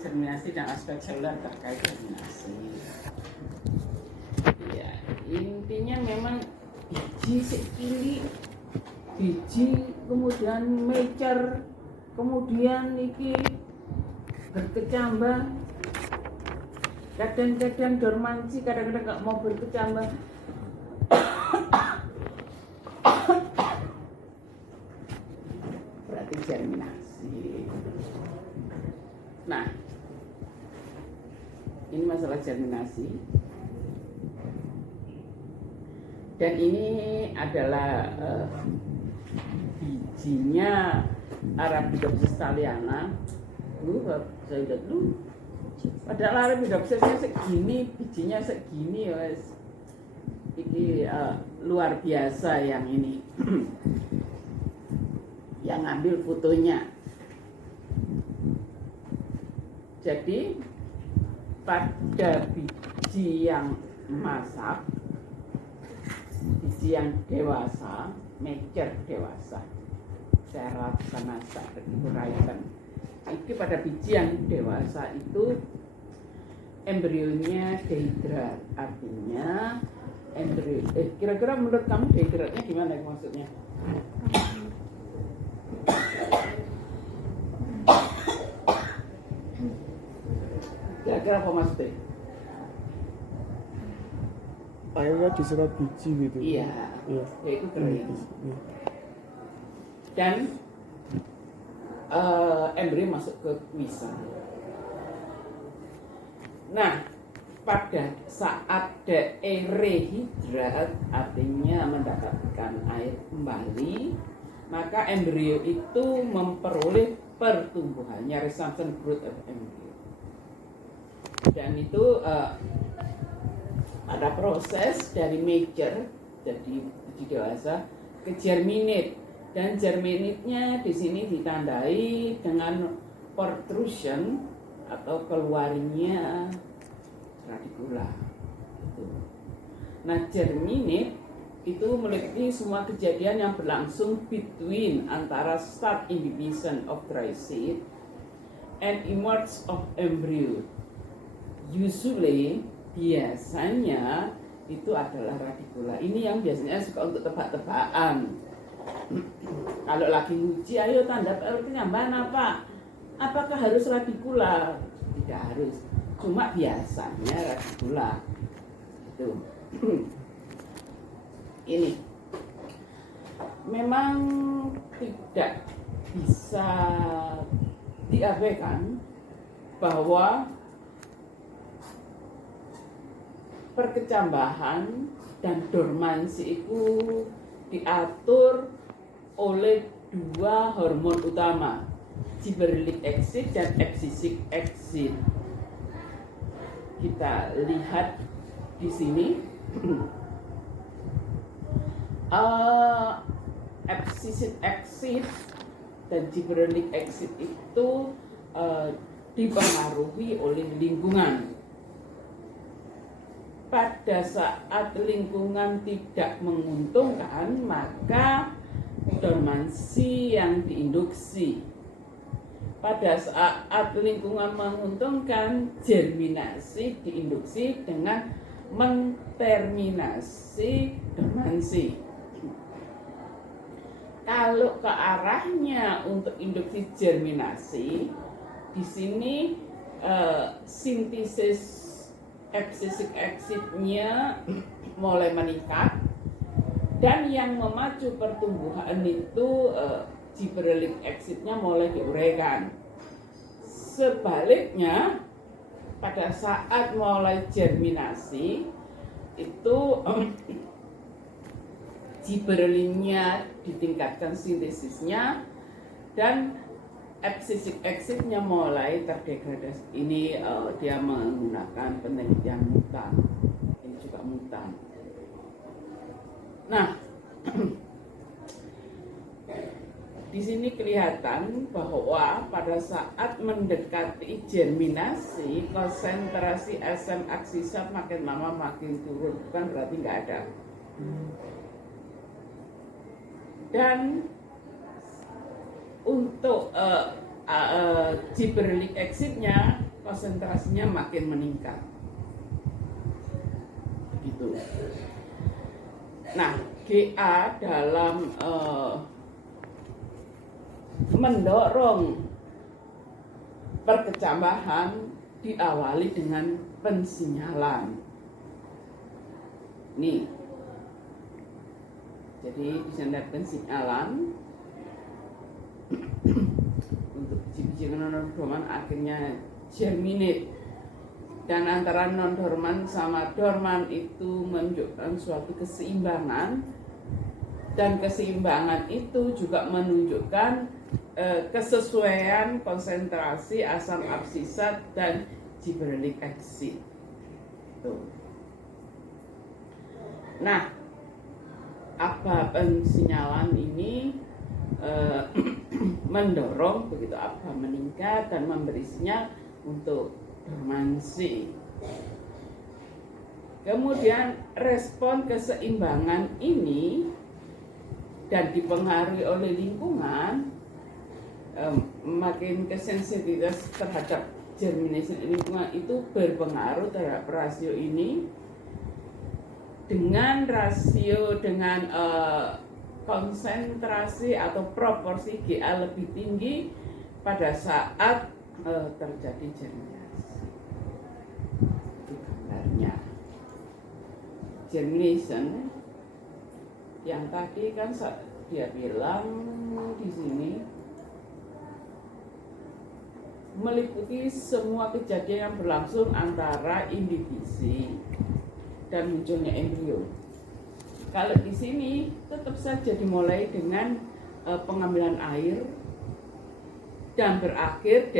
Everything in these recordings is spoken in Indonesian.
Germinasi dan aspek seluler terkait germinasi. Ya, intinya memang biji sekili, biji kemudian mecer, kemudian iki berkecambah, kadang-kadang dormansi, kadang-kadang nggak mau berkecambah. Berarti germinasi. Nah, ini masalah germinasi. Dan ini adalah bijinya Arabidopsis thaliana. Saya udah dulu. Padahal Arabidopsisnya segini, bijinya segini, wes. Ini luar biasa yang ini. Yang ngambil fotonya. Jadi pada biji yang masak, biji yang dewasa, mature dewasa, secara sanasa uraikan. Ini pada biji yang dewasa itu embrionya dehidrat, artinya embrio. Kira-kira menurut kamu dehidratnya gimana maksudnya? Kira-kira apa maksudnya? Airnya diserap biji gitu. Iya, ya itu kering. Iya. Dan embrio masuk ke kuisa. Nah, pada saat derehidrat, artinya mendapatkan air kembali, maka embrio itu memperoleh pertumbuhannya, resumption growth of embryo. Dan itu ada proses dari mature, jadi biji dewasa, ke germinate. Dan germinate-nya di sini ditandai dengan protrusion atau keluarnya radikula. Nah, germinate itu meliputi semua kejadian yang berlangsung between antara start inhibition of dry seed and emerge of embryo. Usually, biasanya itu adalah radikula. Ini yang biasanya suka untuk tebak-tebakan. Kalau lagi uji, ayo tanda penyambahan apa? Apakah harus radikula? Tidak harus. Cuma biasanya radikula. Itu. Ini memang tidak bisa diabaikan bahwa perkecambahan dan dormansi itu diatur oleh dua hormon utama, gibberellic acid dan abscisic acid. Kita lihat di sini, abscisic acid dan gibberellic acid itu dipengaruhi oleh lingkungan. Pada saat lingkungan tidak menguntungkan, maka dormansi yang diinduksi. Pada saat lingkungan menguntungkan, germinasi diinduksi dengan menterminasi dormansi. Kalau ke arahnya untuk induksi germinasi, di sini sintesis abscisic acid-nya mulai meningkat, dan yang memacu pertumbuhan itu gibberellic acid-nya mulai diuraikan. Sebaliknya, pada saat mulai germinasi itu gibberellin-nya ditingkatkan sintesisnya dan abscisic acid-nya mulai terdegradasi. Ini dia menggunakan penelitian mutan. Ini juga mutan. Nah, di sini kelihatan bahwa pada saat mendekati germinasi, konsentrasi asam aksisat makin lama makin turun. Bukan berarti nggak ada. Dan untuk gibberellic acid-nya konsentrasinya makin meningkat. Begitu. Nah, GA dalam mendorong perkecambahan diawali dengan pensinyalan. Nih, jadi bisa lihat pensinyalan untuk biji-biji non-dorman akhirnya germinate, dan antara non-dorman sama dorman itu menunjukkan suatu keseimbangan, dan keseimbangan itu juga menunjukkan kesesuaian konsentrasi asam absisat dan gibberellic acid. Tuh. Nah, apa pensinyalan ini mendorong begitu apa meningkat dan memberi sinyal untuk dormansi. Kemudian respon keseimbangan ini dan dipengaruhi oleh lingkungan, makin kesensitivitas terhadap germination lingkungan itu berpengaruh terhadap rasio ini. Dengan konsentrasi atau proporsi GA lebih tinggi pada saat terjadi germinasi. Itu gambarnya. Germination yang tadi kan dia bilang di sini meliputi semua kejadian yang berlangsung antara indivisi dan munculnya embrio. Kalau di sini tetap saja dimulai dengan pengambilan air dan berakhir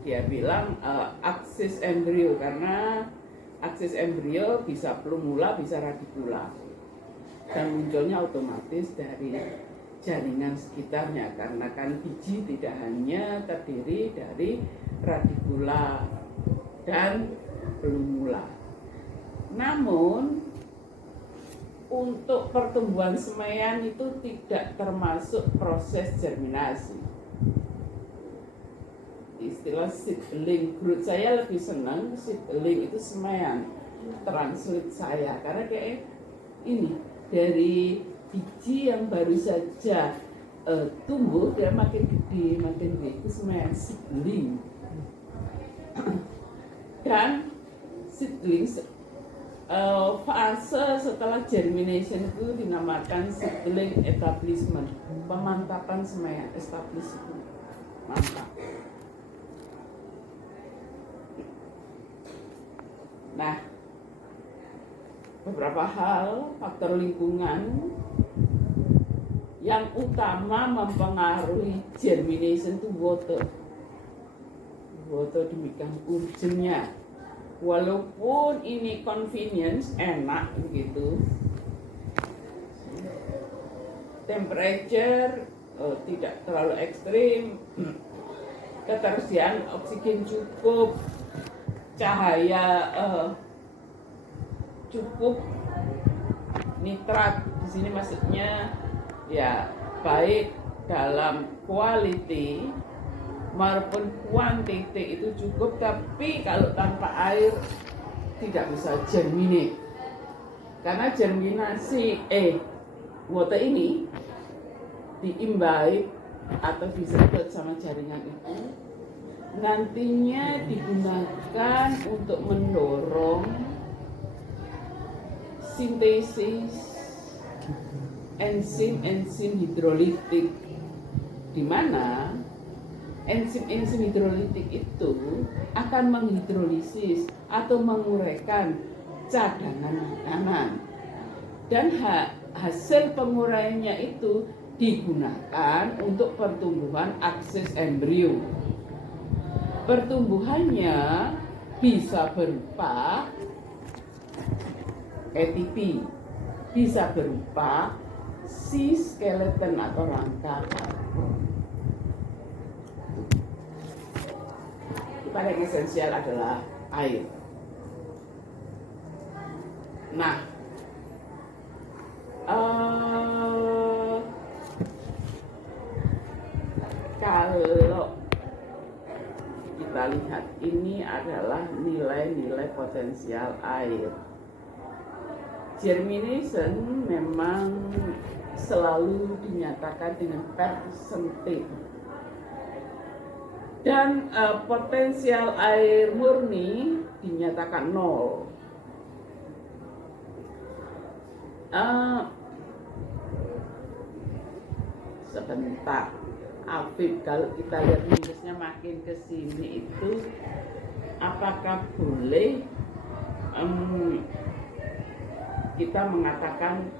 dia bilang aksis embrio, karena aksis embrio bisa plumula, bisa radikula, dan munculnya otomatis dari jaringan sekitarnya, karena kan biji tidak hanya terdiri dari radikula dan plumula. Namun untuk pertumbuhan semaian itu tidak termasuk proses germinasi. Istilah seedling growth, saya lebih senang seedling itu semaian, translate saya, karena kayak ini dari biji yang baru saja tumbuh dia makin gede itu semaian seedling. Dan seedling fase setelah germination itu dinamakan seedling establishment, pemantapan semaian, establishment, mantap. Nah, beberapa hal faktor lingkungan yang utama mempengaruhi germination itu water demikian urgennya. Walaupun ini convenience, enak begitu, temperature tidak terlalu ekstrim, ketersediaan oksigen cukup, cahaya cukup, nitrat di sini maksudnya ya baik dalam quality maupun kuantiti itu cukup, tapi kalau tanpa air tidak bisa germinate, karena germinasi water ini diimbibe atau disedot sama jaringan itu nantinya digunakan untuk mendorong sintesis enzim hidrolitik, di mana enzim hidrolitik itu akan menghidrolisis atau menguraikan cadangan makanan, dan hasil penguraiannya itu digunakan untuk pertumbuhan aksis embrio. Pertumbuhannya bisa berupa ATP, bisa berupa si skeleton atau rangka karbon. Paling esensial adalah air. Nah, kalau ini adalah nilai-nilai potensial air. Germination memang selalu dinyatakan dengan persentif. Dan potensial air murni dinyatakan 0. Sebentar, Afif, kalau kita lihat minusnya makin ke sini itu, apakah boleh kita mengatakan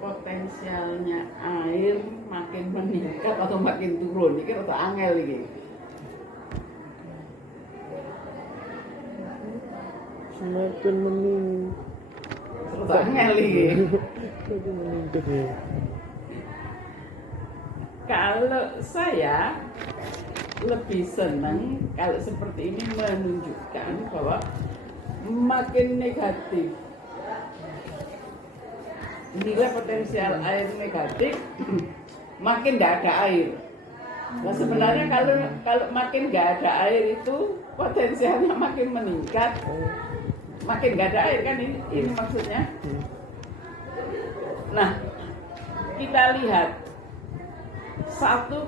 potensialnya air makin meningkat atau makin turun? Ini rada angel ini. Semakin meningkat. Rada angel ini. Semakin meningkat ya. Kalau saya lebih senang kalau seperti ini menunjukkan bahwa makin negatif nilai potensial air negatif, makin tidak ada air. Nah sebenarnya kalau makin nggak ada air itu potensialnya makin meningkat, makin nggak ada air kan ini maksudnya. Nah kita lihat 1,0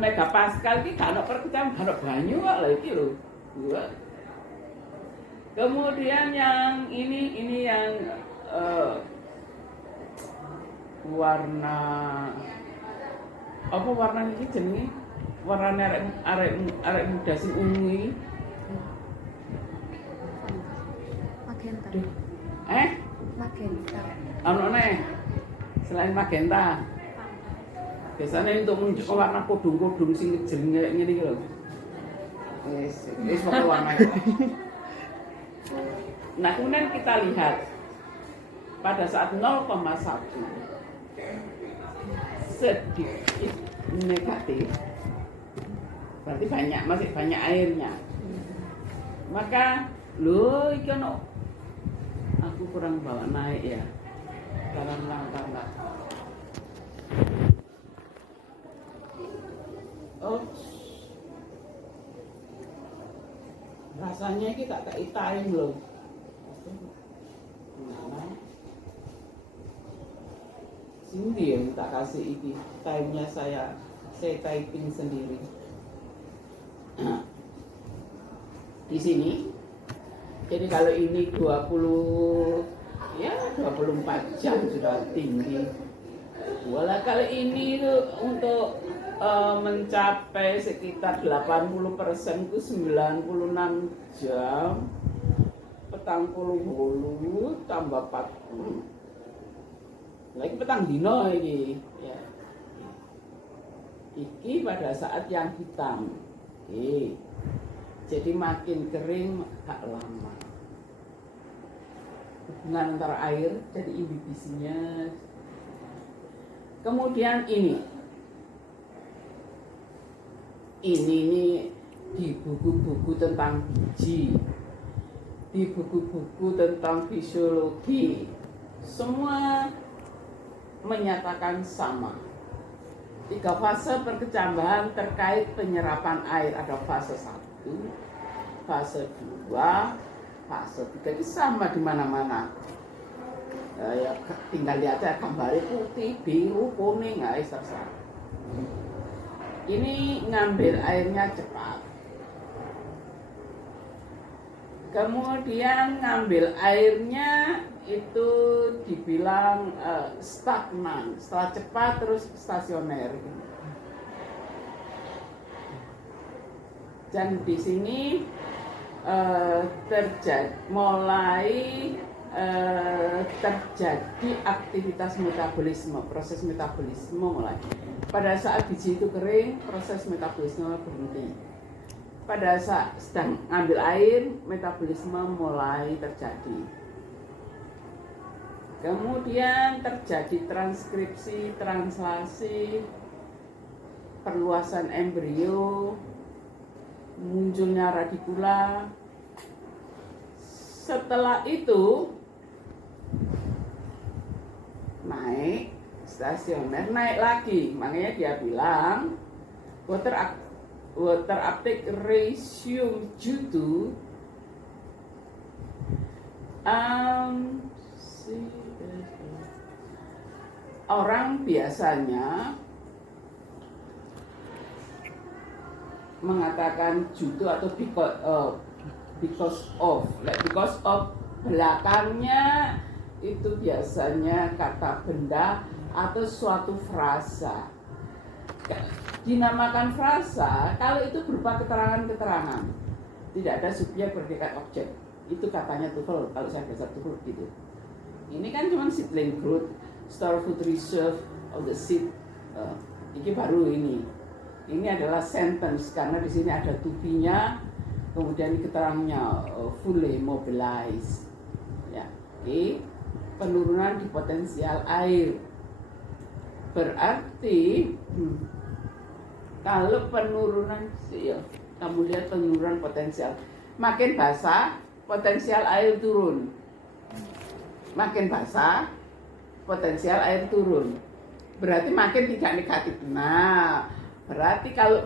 megapascal ini kan perkecam kan banyu kok lah iki lho. Kemudian yang ini yang warna apa warna ini jenenge? Warna arek muda sing ungu iki. Magenta. Magenta. Ono neh. Selain magenta. Biasanya untuk menunjukkan warna kodong-kodong sing jengek ngene iki lho. Wis warna itu. Nah, kemudian kita lihat pada saat 0,1 sedikit negatif, berarti masih banyak airnya. Maka, loh, iki ono aku kurang bawa naik ya. Dalam langkah. Oh, rasanya ini tak time loh. Sini yang tak kasih ini time-nya saya typing sendiri. Di sini. Jadi kalau ini 24 jam sudah tinggi. Walau kalau ini tuh untuk mencapai sekitar 80% itu 96 jam, petang puluh tambah 40. Lagi petang dino ini, ya. Iki pada saat yang hitam. Jadi makin kering agak lama. Hubungan antara air jadi imbibisinya. Kemudian ini di buku-buku tentang biji, di buku-buku tentang fisiologi, semua menyatakan sama. 3 fase perkecambahan terkait penyerapan air, ada fase 1, fase 2, fase 3, itu sama di mana-mana. Ya tinggal lihat aja gambarnya putih, biru, kuning, terserah. Ini ngambil airnya cepat. Kemudian ngambil airnya itu dibilang stagnan, setelah cepat terus stasioner. Dan di sini terjadi aktivitas metabolisme, proses metabolisme mulai. Pada saat biji itu kering, proses metabolisme berhenti. Pada saat sedang ngambil air, metabolisme mulai terjadi. Kemudian terjadi transkripsi, translasi, perluasan embrio, munculnya radikula. Setelah itu naik stasioner, naik lagi. Makanya dia bilang water water uptake ratio due to orang biasanya mengatakan jutu atau because of belakangnya itu biasanya kata benda atau suatu frasa. Dinamakan frasa kalau itu berupa keterangan-keterangan, tidak ada subjek predikat objek. Itu katanya TOEFL, kalau saya baca TOEFL gitu. Ini kan cuma seedling growth, store food reserve of the seed. Ini baru ini. Ini adalah sentence karena di sini ada to be-nya, kemudian keterangannya fully mobilized. Ya, oke. Penurunan di potensial air. Berarti kalau penurunan, ya, kamu lihat penurunan potensial, makin basah, potensial air turun. Makin basah, potensial air turun. Berarti makin tidak negatif. Nah, berarti kalau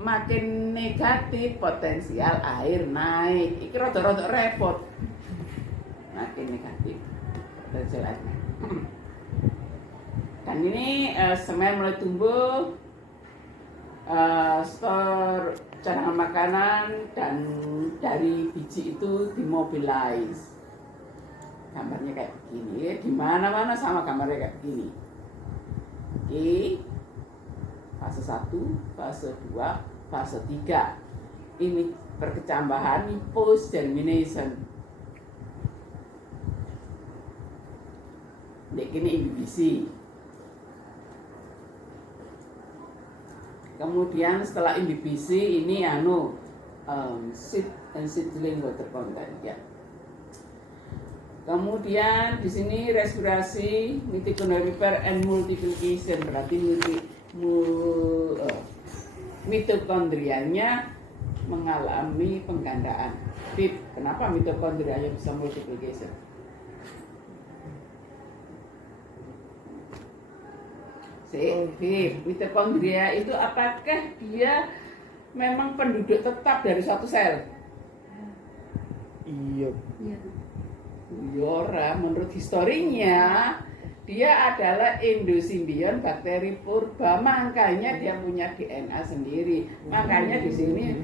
makin negatif, potensial air naik. Ini rada-rada repot. Makin negatif, potensial air naik. Dan ini semen mulai tumbuh, stor cadangan makanan dan dari biji itu dimobilize. Gambarnya kayak begini, di mana-mana sama gambarnya kayak begini. Oke, fase 1, fase 2, fase 3. Ini perkecambahan, ini post germination. Ini inhibisi. Kemudian setelah inhibisi ini seed and seedling water content ya. Kemudian di sini respirasi, mitochondrial repair and multiplication, berarti mitokondrianya mengalami penggandaan. Fit, kenapa mitokondrianya bisa multiplication? Mitokondria itu apakah dia memang penduduk tetap dari suatu sel? Iya. Ora, menurut historinya dia adalah endosimbion bakteri purba, makanya dia punya DNA sendiri. Makanya di sini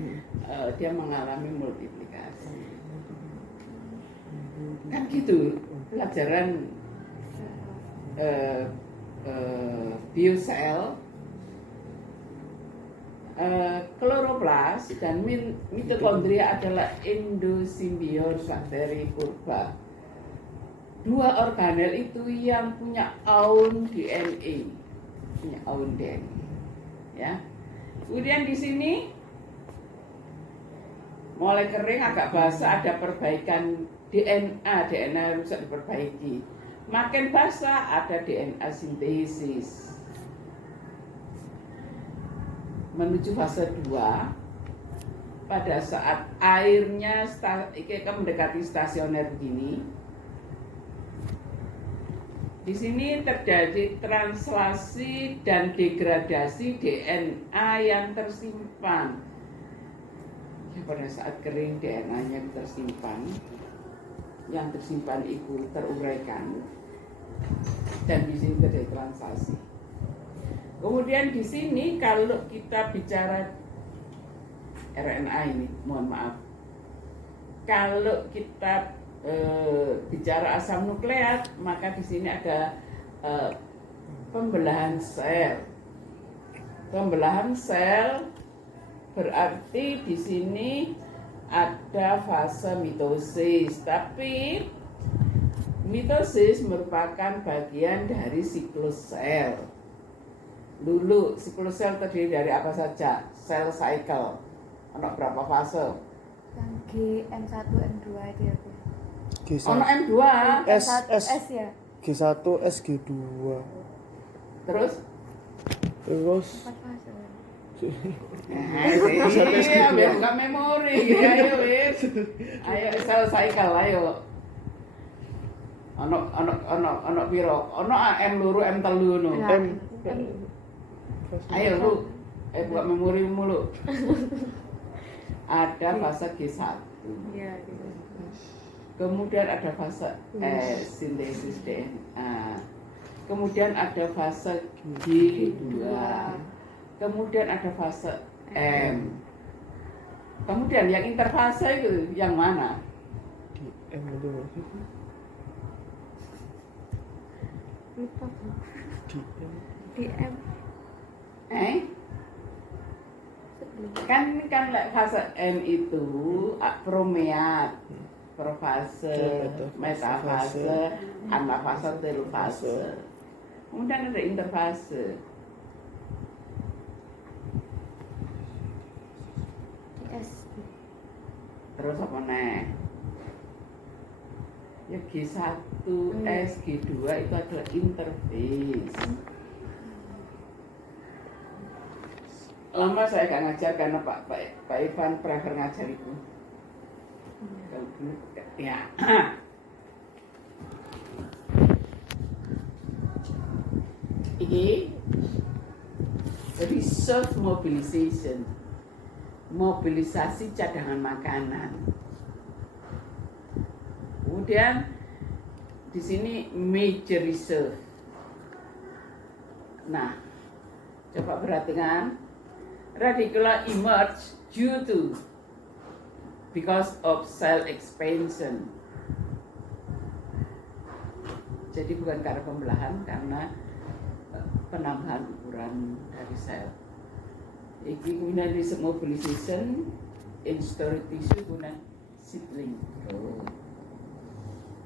dia mengalami multiplikasi. Kan gitu pelajaran biosel, kloroplas dan mitokondria adalah endosimbion bakteri purba. Dua organel itu yang punya own DNA, ya. Kemudian di sini mulai kering agak basah, ada perbaikan DNA rusak diperbaiki. Makin basah ada DNA sintesis. Menuju fase 2, pada saat airnya mendekati stasioner begini, di sini terjadi translasi dan degradasi DNA yang tersimpan. Pada saat kering DNA-nya tersimpan, yang tersimpan itu teruraikan, dan di sini terjadi translasi. Kemudian di sini kalau kita bicara RNA ini, mohon maaf, kalau kita bicara asam nukleat, maka di sini ada pembelahan sel. Pembelahan sel berarti di sini ada fase mitosis, tapi mitosis merupakan bagian dari siklus sel. Dulu siklus sel terdiri dari apa saja? Cell cycle. Ada berapa fase? Yang G1, M2 itu ya Bu. Ono M2, S ya. G1, S, G2. terus Terus 4 fase. iya, biar nggak memori. Ayo, wis. Ayo cell cycle, ayo. Ono piro? Ono M loro, M telu no. Ya. M. Ayo lu, buka memori mulu. Ada fase G1. Iya, gitu. Kemudian ada fase S, sintesis DNA. Kemudian ada fase G2. Kemudian ada fase M. Kemudian yang interfase itu yang mana? Di M itu maksudnya. Lupa, Bu. Di M. DM Kan fase M itu promeat, profase, metafase, anafase, telofase. Kemudian ada interfase. DS. Terus apa nih? Ya G1, S, G2 itu adalah interface. Lama saya gak ngajar karena Pak Ivan prefer ngajar itu. Kalau dulu ya. Ini reserve mobilization, mobilisasi cadangan makanan. Kemudian di sini major reserve. Nah, coba perhatikan, radicular emerge due to because of cell expansion. Jadi bukan karena pembelahan, karena penambahan ukuran dari sel. Iki kemudian reserve mobilization in storage tissue kemudian seedling growth.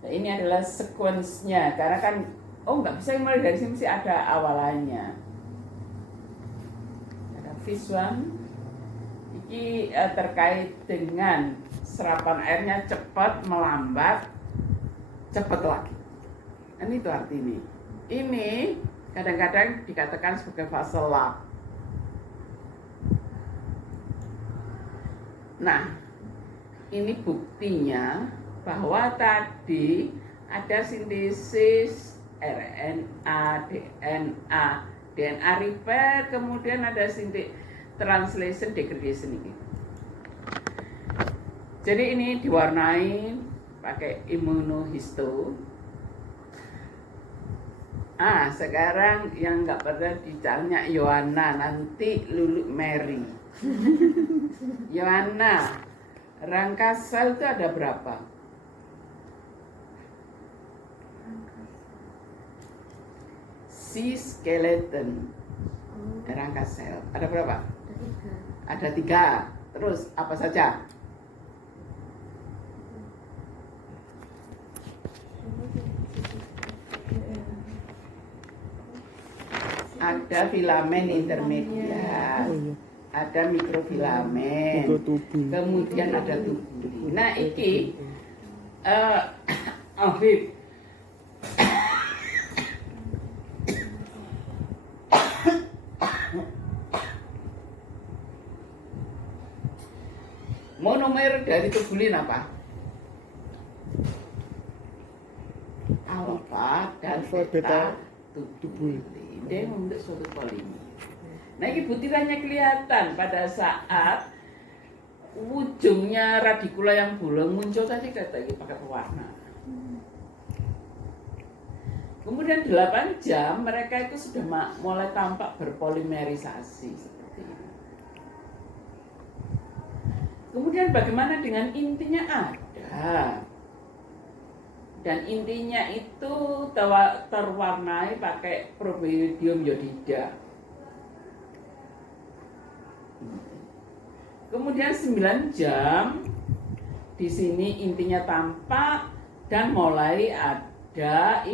Nah, ini adalah sequence-nya karena kan nggak bisa mulai dari sini, mesti ada awalannya. Ada phase 1 ini terkait dengan serapan airnya cepat, melambat, cepat lagi. Ini itu arti ini. Ini kadang-kadang dikatakan sebagai fase lag. Nah, ini buktinya bahwa tadi ada sintesis RNA, DNA repair, kemudian ada sintesis translation degradation ini. Jadi ini diwarnai pakai immunohisto. Sekarang yang nggak pernah dicalnya Yohana, nanti Lulu Mary. Yohana, rangka sel itu ada berapa? Si skeleton, rangka sel ada berapa? Ada 3. Terus apa saja? Ada filamen intermediat, ada mikrofilamen, kemudian ada tubuli. Nah, iki Afif, monomer dari tubulin apa? Alfa dan beta tubulin. Dia membentuk suatu polimer. Nah, ini butirannya kelihatan pada saat ujungnya radikula yang bolong muncul tadi kata ini pakai pewarna. Kemudian 8 jam mereka itu sudah mulai tampak berpolimerisasi seperti ini. Kemudian bagaimana dengan intinya ada? Dan intinya itu terwarnai pakai probioidium iodida. Kemudian 9 jam di sini intinya tampak dan mulai ada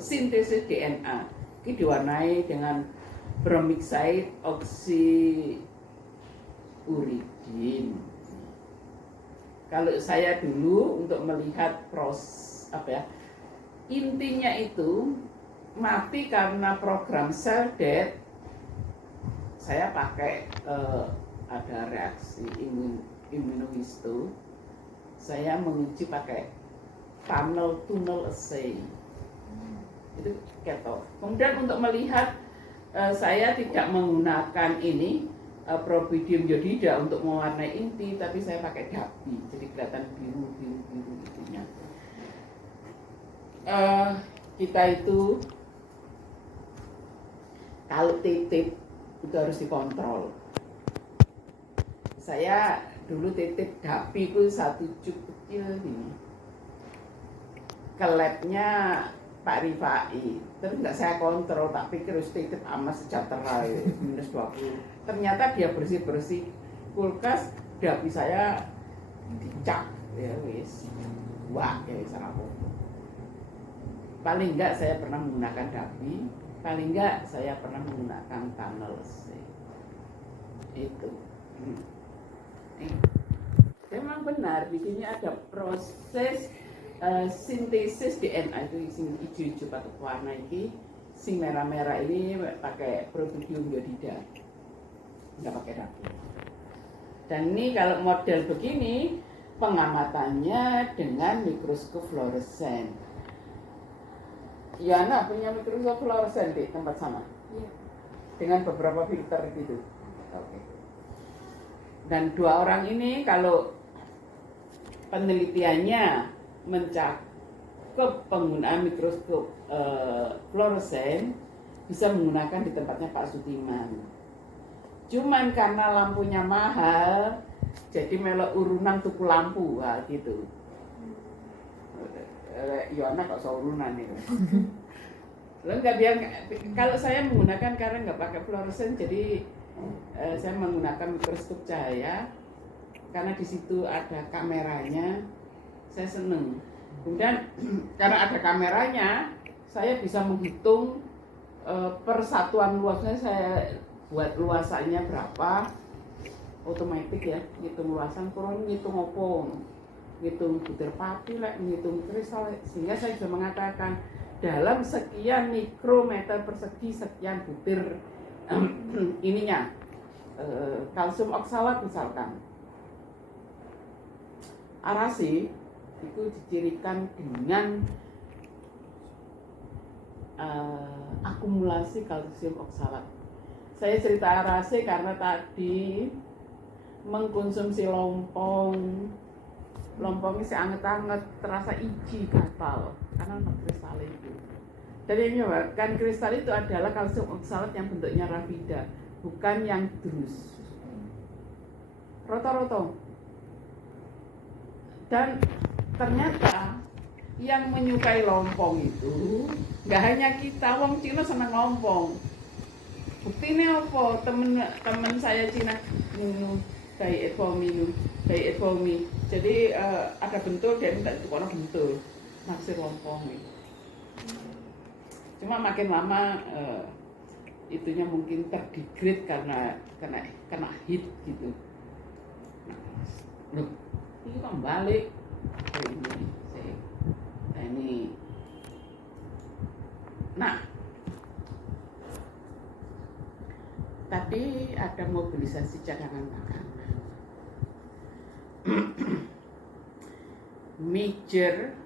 sintesis DNA. Ini diwarnai dengan bromixide oxyuridine. Kalau saya dulu untuk melihat intinya itu mati karena program cell death, saya pakai ada reaksi immunohisto. Saya menguji pakai tunnel assay. Itu keto. Kemudian untuk melihat Saya tidak menggunakan ini Probidium iodida untuk mewarnai inti, tapi saya pakai dapi, jadi kelihatan biru intinya. Kita itu kalau titip itu harus dikontrol. Saya dulu titip dapi itu 1 cup kecil ini ke labnya Pak Rifai, terus nggak saya kontrol, tak pikir harus titip sama sejahtera -20. Ternyata dia bersih kulkas, dapi saya dicak ya wis, wah ya sangat apa. Paling enggak saya pernah menggunakan dapi, paling enggak saya pernah menggunakan tunnels itu. Memang benar di sini ada proses sintesis DNA itu sing hijau-hijau atau warna ini, sing merah-merah ini pakai Probidium iodida, nggak pakai dapi. Dan ini kalau model begini pengamatannya dengan mikroskop fluoresen. Yana punya mikroskop fluoresen di tempat sama? Iya. Dengan beberapa filter gitu. Oke. Dan 2 orang ini kalau penelitiannya mencakup penggunaan mikroskop fluoresen, bisa menggunakan di tempatnya Pak Sudiman. Cuman karena lampunya mahal, jadi melok urunan tuku lampu, wah gitu. Yona kok urunan itu. Lalu nggak biar, kalau saya menggunakan karena nggak pakai fluoresen, jadi saya menggunakan mikroskop cahaya karena di situ ada kameranya. Saya seneng. Kemudian karena ada kameranya, saya bisa menghitung persatuan luasnya. Saya buat luasannya berapa, otomatis ya, ngitung luasan, kurang ngitung opong, ngitung butir pati lah, ngitung kristal, sehingga saya bisa mengatakan dalam sekian mikrometer persegi sekian butir ininya kalsium oksalat misalkan. Arase itu dicirikan dengan akumulasi kalsium oksalat. Saya cerita arase karena tadi mengkonsumsi lompong ini anget-anget, terasa iji gatal karena kristal itu. Jadi kan kristal itu adalah kalsium oksalat yang bentuknya rafida, bukan yang drus. Roto-roto. Dan ternyata yang menyukai lompong itu nggak hanya kita, wong Cina seneng lompong. Buktinya apa? Temen saya Cina minum diet for me. Jadi ada bentul, dia minta itu kono bentul naksir lompong itu. Cuma makin lama itunya mungkin terdegrade karena kena hit gitu. Loh, ini kan balik ini. Nah, tadi ada mobilisasi cadangan makanan. Major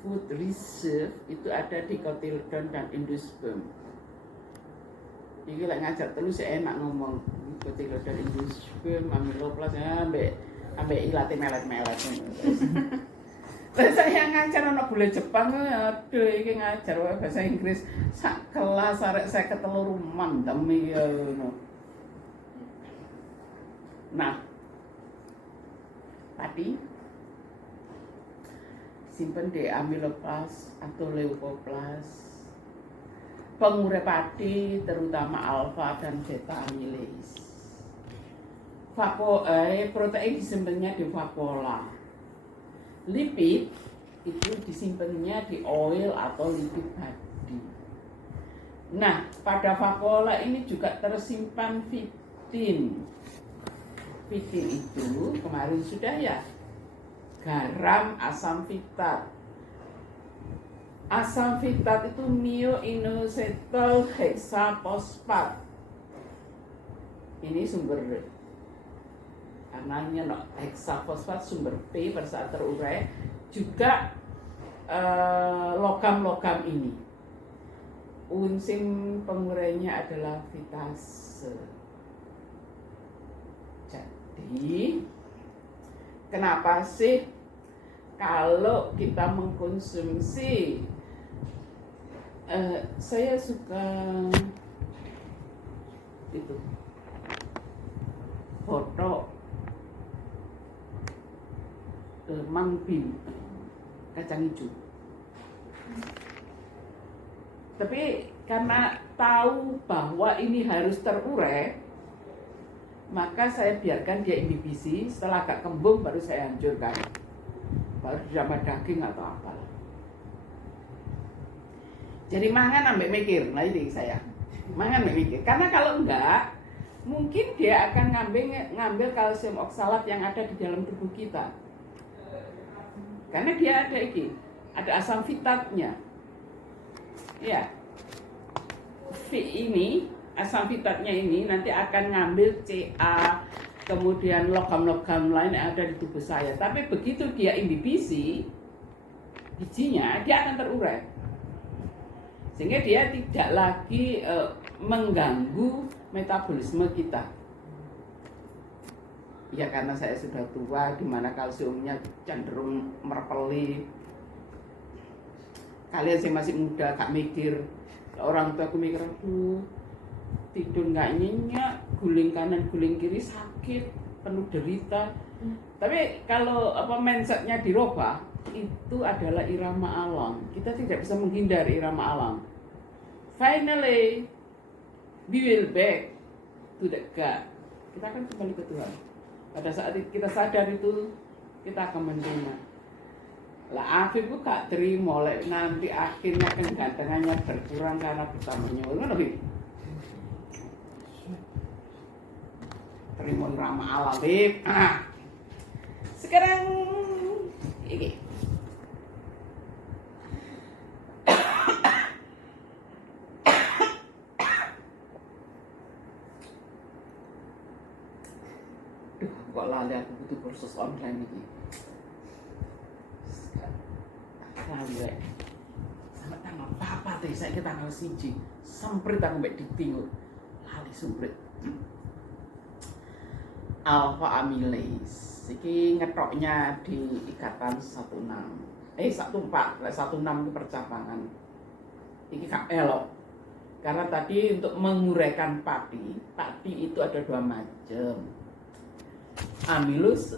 food reserve itu ada di Cotyledon dan endosperm. Ini lagi ngajak terus enak ngomong Cotyledon, endosperm, amyloplasma, ambek ilate melet-melet. Lah saya ngajar anak bule Jepang, aduh iki ngajar bahasa Inggris sak kelas arek 53 mandem iki ngono. Nah, tadi simpen di amyloplas atau leukoplas. Pengurep padi terutama alfa dan beta amylase. Protein disimpannya di vakuola. Lipid itu disimpannya di oil atau lipid body. Nah, pada vakuola ini juga tersimpan fitin. Fitin itu kemarin sudah ya, garam, asam fitat. Asam fitat itu mioinositol hexafosfat. Ini sumber karena hexafosfat sumber P pada saat terurai, juga logam-logam ini. enzim pengurainya adalah vitase. Jadi, kenapa sih kalau kita mengkonsumsi, saya suka itu foto mangbin kacang hijau. Tapi karena tahu bahwa ini harus terurai, maka saya biarkan dia inhibisi. Setelah agak kembung baru saya hancurkan, baru sama daging atau apa. Jadi mangan ambek mikir. Nah ini saya mangan ambek mikir, karena kalau enggak mungkin dia akan ngambil kalsium oksalat yang ada di dalam tubuh kita, karena dia ada asam fitatnya. Ya, asam fitatnya ini nanti akan ngambil Ca, kemudian logam-logam lain yang ada di tubuh saya. Tapi begitu dia inhibisi bijinya, dia akan terurai, sehingga dia tidak lagi mengganggu metabolisme kita. Ya karena saya sudah tua, di mana kalsiumnya cenderung merpeli. Kalian yang masih muda gak mikir, orang tua aku mikir, aduh tidur gak nyenyak, guling kanan guling kiri sakit, penuh derita. Tapi kalau mindsetnya dirubah, itu adalah irama alam. Kita tidak bisa menghindari irama alam. Finally, we will back to the God. Kita akan kembali ke Tuhan. Pada saat kita sadar itu, kita akan menerima. Lah Afif itu gak terima, nanti akhirnya kegantengannya berkurang karena kita menyuruh lebih. Terima irama alam, Afif. Sekarang ini. Duh, kok lali aku butuh kursus online ini. Sampai tanggal apa teh? Saya tanggal 1 semprit aku mbek ditinggal lali semprit. Alpha amylase iki ngetoknya di ikatan 16 itu percabangan. Iki gak elok. Karena tadi untuk menguraikan pati itu ada 2 macam. Amilus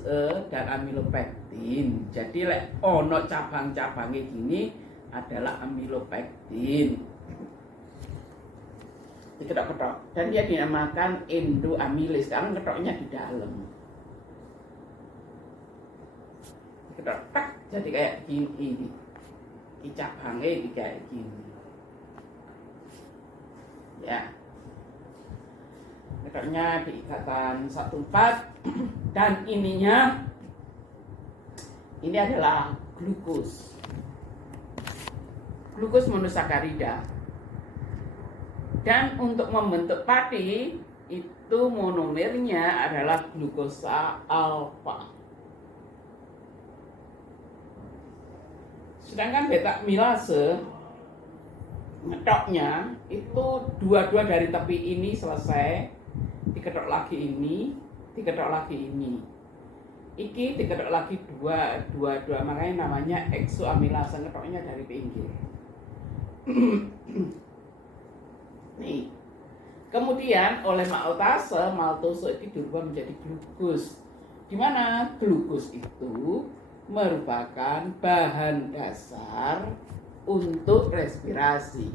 dan amilopektin. Jadi ono cabang-cabangnya gini adalah amilopektin. Diketok-ketok, dan dia dinamakan endoamilase karena ketoknya di dalam. Diketok tak jadi kayak gini. Di cabangnya kayak gini. Ya. Ketoknya di ikatan 14 dan ini adalah glukos. Glukos monosakarida. Dan untuk membentuk pati itu monomernya adalah glukosa alfa. Sedangkan beta amilase ngetoknya itu dua-dua dari tepi ini selesai, diketok lagi ini, diketok lagi ini. Iki diketok lagi dua, makanya namanya eksoamilase, ngetoknya dari pinggir. Nih. Kemudian oleh maltose itu dirubah menjadi glukos. Di mana glukos itu merupakan bahan dasar untuk respirasi.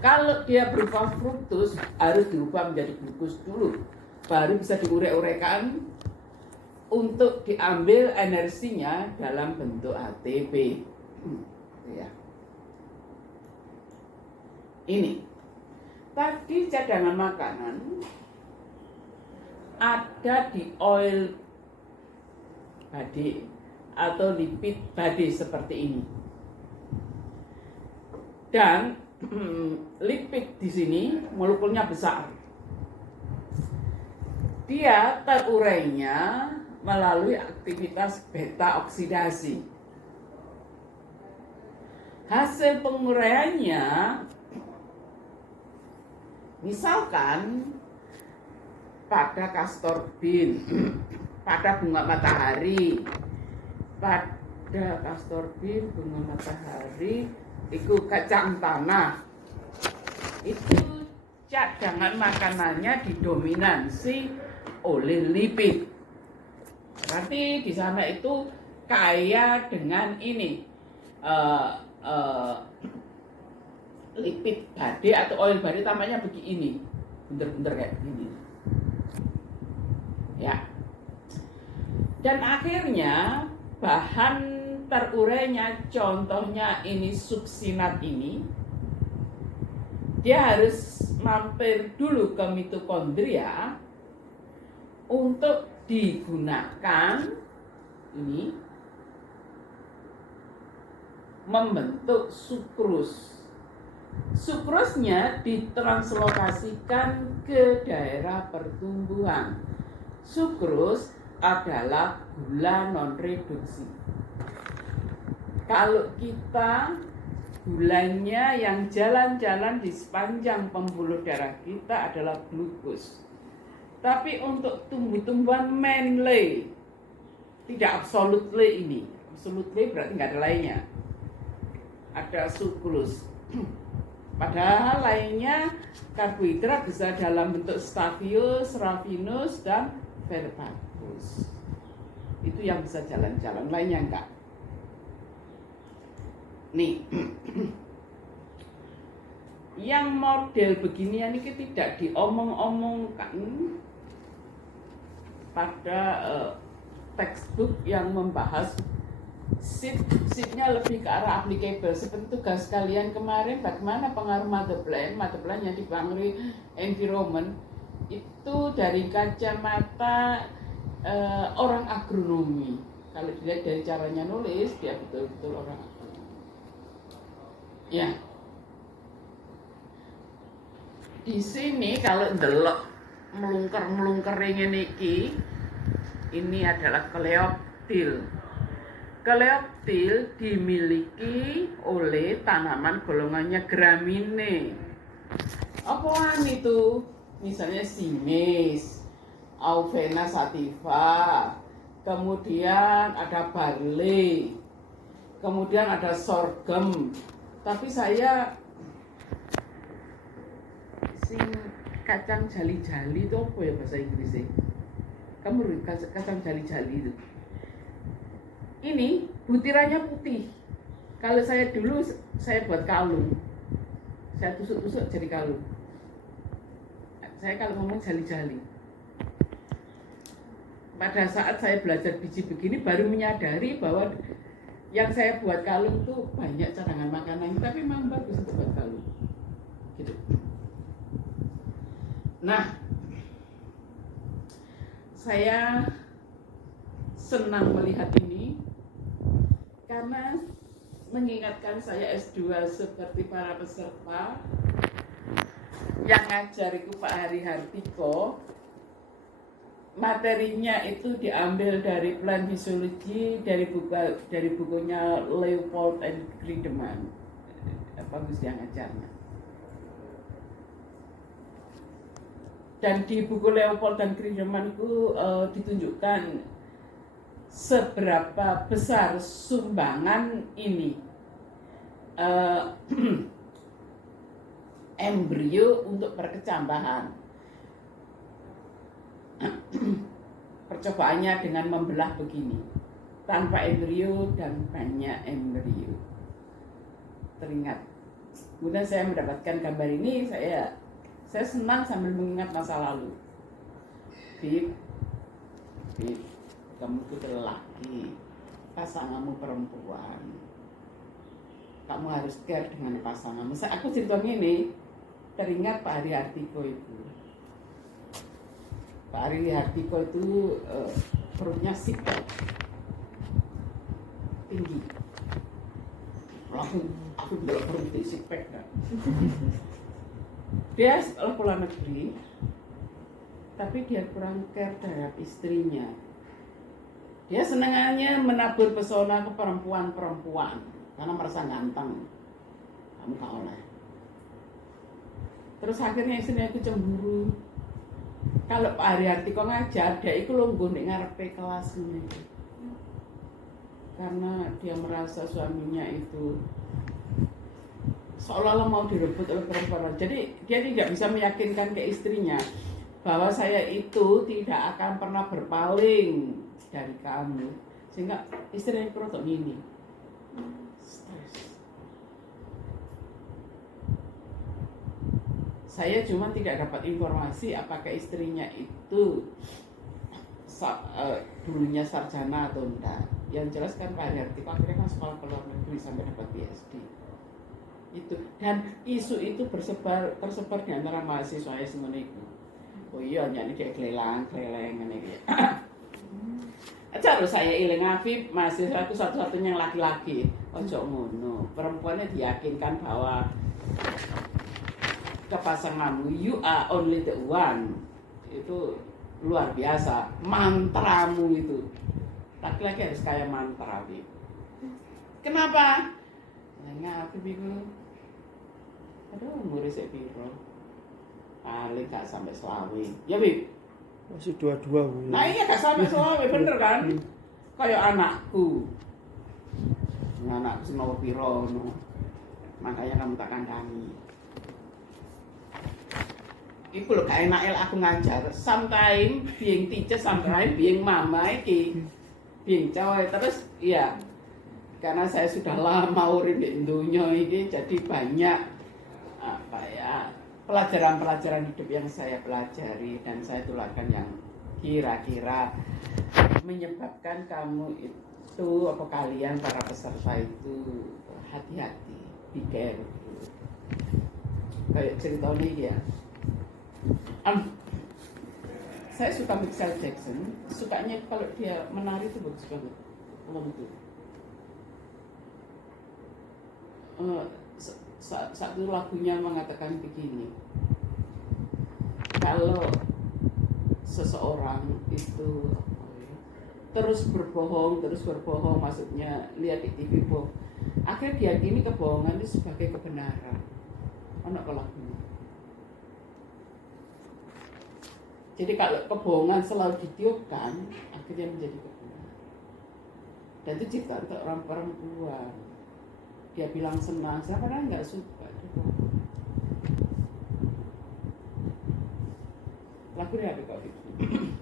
Kalau dia berupa fruktos harus dirubah menjadi glukos dulu, baru bisa diurek-urekan untuk diambil energinya dalam bentuk ATP. Ya. Ini tadi cadangan makanan ada di oil body atau lipid body seperti ini. Dan lipid di sini molekulnya besar. Dia terurainya melalui aktivitas beta oksidasi. Hasil penguraiannya Misalkan pada castor bean, pada bunga matahari, pada castor bean, bunga matahari, itu kacang tanah. Itu cadangan makanannya didominasi oleh lipid. Berarti di sana itu kaya dengan ini lipid body atau oil body, tamanya begini, bener-bener kayak begini. Ya. Dan akhirnya bahan terurainya, contohnya ini suksinat ini, dia harus mampir dulu ke mitokondria untuk digunakan ini membentuk sukrus. Sukrusnya ditranslokasikan ke daerah pertumbuhan. Sukrus adalah gula non-reduksi. Kalau kita gulanya yang jalan-jalan di sepanjang pembuluh darah kita adalah glukos. Tapi untuk tumbuh-tumbuhan mainly, tidak absolutely ini. Absolutely berarti nggak ada lainnya. Ada sukrus. Padahal lainnya karbohidrat bisa dalam bentuk statius, raffinus, dan vertacus. Itu yang bisa jalan-jalan, lainnya enggak. Nih, yang model beginian ini tidak diomong-omongkan pada textbook yang membahas sheet-nya lebih ke arah applicable. Seperti tugas kalian kemarin, bagaimana pengaruh mother plant yang dipengaruhi environment itu dari kacamata orang agronomi. Kalau dilihat dari caranya nulis, dia betul-betul orang agronomi. Ya, di sini kalau ndelok melungker ini adalah kleoptil. Kleoptil dimiliki oleh tanaman golongannya gramine. Apaan itu? Misalnya simis, Auvena sativa, kemudian ada barley, kemudian ada sorghum. Tapi saya kacang jali-jali itu apa ya bahasa Inggrisnya? Kamu kacang jali-jali itu. Ini butirannya putih. Kalau saya dulu saya buat kalung, saya tusuk-tusuk jadi kalung. Saya kalau ngomong jali-jali. Pada saat saya belajar biji begini baru menyadari bahwa yang saya buat kalung tuh banyak cadangan makanan, tapi memang bagus untuk buat kalung. Gitu. Nah, saya senang melihat ini karena mengingatkan saya S2 seperti para peserta yang ngajariku Pak Hari Hartiko. Materinya itu diambil dari Plant Physiology, dari bukunya Leopold and Griedemann. Bagus dia ngajarnya. Dan di buku Leopold dan Griedemann itu ditunjukkan seberapa besar sumbangan ini embrio untuk perkecambahan. Percobaannya dengan membelah begini, tanpa embrio dan banyak embrio. Teringat. Kemudian saya mendapatkan gambar ini, saya senang sambil mengingat masa lalu. Bib, kamu itu lelaki, pasanganmu perempuan. Kamu harus care dengan pasanganmu. Aku cerita ini, teringat Pak Hari Hartiko itu. Pak Hari Hartiko itu perutnya sipek, tinggi. Aku belok perut sipek kan. Dia sekolah pola negeri, tapi dia kurang care terhadap istrinya. Dia senangannya menabur pesona ke perempuan-perempuan karena merasa ganteng. Kamu gak oleh. Terus akhirnya istrinya aku cemburu. Kalau Pak Haryanti kok ngajar, dia itu lungguh ning ngarepe kelas ini. Karena dia merasa suaminya itu seolah-olah mau direbut oleh perempuan. Jadi dia tidak bisa meyakinkan ke istrinya bahwa saya itu tidak akan pernah berpaling dari kamu. Sehingga istrinya kerotok gini. Stres. Saya cuma tidak dapat informasi apakah istrinya itu dulunya sarjana atau enggak. Yang jelas kan Pak Haryanti akhirnya kan sekolah ke luar negeri sampai dapat PhD. Itu dan isu itu tersebar di antara mahasiswa semuanya itu. Oh iya, nyanyi kayak keleleng ngene iki. Aja saya iling Afif, mahasiswa itu satu-satunya yang laki-laki. Ojo ngono. Perempuannya diyakinkan bahwa kepasanganmu, you are only the one. Itu luar biasa. Mantramu itu. Laki-laki harus kayak mantra, Bib. Kenapa? Ya Afif itu. Aduh, umurnya saya piro. Paling gak sampai selawe. Ya, Bib. Masih dua-dua. Nah iya gak sampai selawe, bener kan? Kayak anakku. Anakku semua piro, no. Makanya kamu tak kandani. Iku lho gak enak aku ngajar. Sometimes being teacher, sometimes being mama iki. Being cowok terus iya. Karena saya sudah lama urip di dunia ini, jadi banyak apa ya pelajaran-pelajaran hidup yang saya pelajari dan saya tularkan yang kira-kira menyebabkan kamu itu apa kalian para peserta itu hati-hati, be careful. Kayak cerita ini ya. Saya suka Michael Jackson, sukanya kalau dia menari itu bagus banget, lentur. Satu lagunya mengatakan begini, kalau seseorang itu terus berbohong, maksudnya lihat di TV bohong, akhirnya diyakini kebohongan itu sebagai kebenaran. Anak lagunya. Jadi kalau kebohongan selalu ditiupkan, akhirnya menjadi kebenaran. Dan itu ciptaan untuk orang perempuan. Dia bilang senang, saya padahal nggak suka. Lagunya apa kau bikin?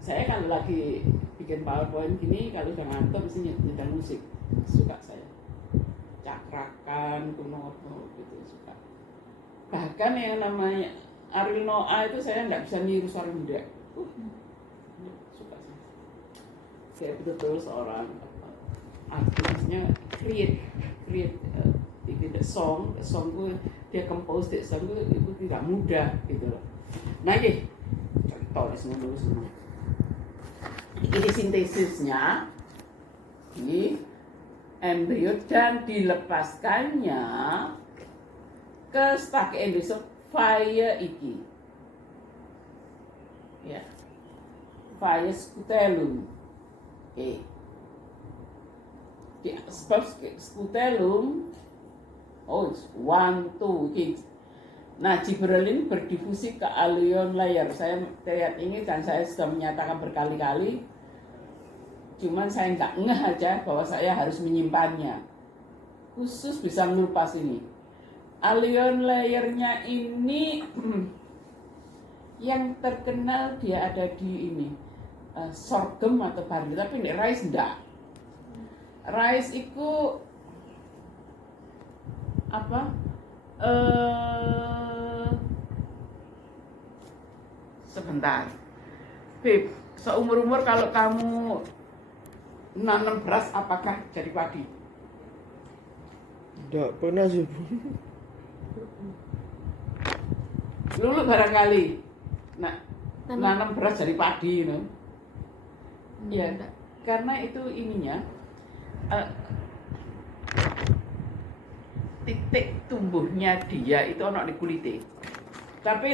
Saya kalau lagi bikin PowerPoint gini, kalau udah ngantuk mesti nyetel musik, suka saya. Cakrakan, kuno gitu suka. Bahkan yang namanya Ariel Noah itu saya nggak bisa niru suara muda. Suka sih. Kayak betul-betul seorang artisnya create the song itu dia compose the song itu tidak mudah gitu loh. Nah ini contoh semua. Ini sintesisnya ini embrio dan dilepaskannya ke stake Indonesia fire iki ya fire scutellum di sebab scutellum 1, 2 nah gibberellin berdifusi ke alveolar layer. Saya lihat ini dan saya sudah menyatakan berkali-kali, cuman saya nggak ngeh aja bahwa saya harus menyimpannya khusus bisa ngelupas ini. Alveolar layernya ini yang terkenal dia ada di ini sorghum atau barley, tapi ini rice enggak. Rice itu apa? Sebentar, Beb, seumur-umur kalau kamu nanam beras apakah jadi padi? Tidak pernah sih. Dulu barangkali nanam beras dari padi, no? Ya, karena itu ininya titik tumbuhnya dia itu ono di kulite. Tapi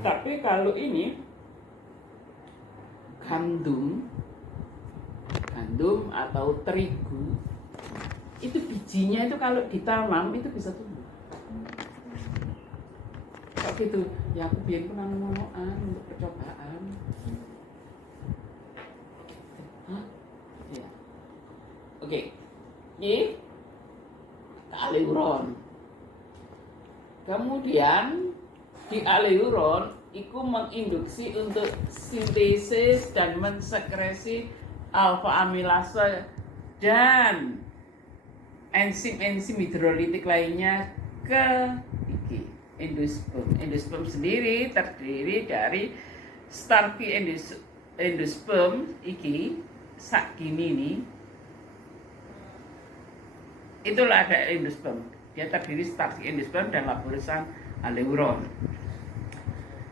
tapi kalau ini gandum gandum atau terigu, itu bijinya itu kalau ditanam itu bisa tumbuh. Kok gitu? Ya aku biar pun nanoan untuk percobaan. Hah? Ya. Oke. Ini aleuron. Kemudian di aleuron itu menginduksi untuk sintesis dan mensekresi alfa amilase dan enzim-enzim hidrolitik lainnya ke endosperm. Endosperm sendiri terdiri dari starchy endosperm iki sak gini nih. Itulah ada endosperm. Dia terdiri starchy endosperm dan lapisan aleuron.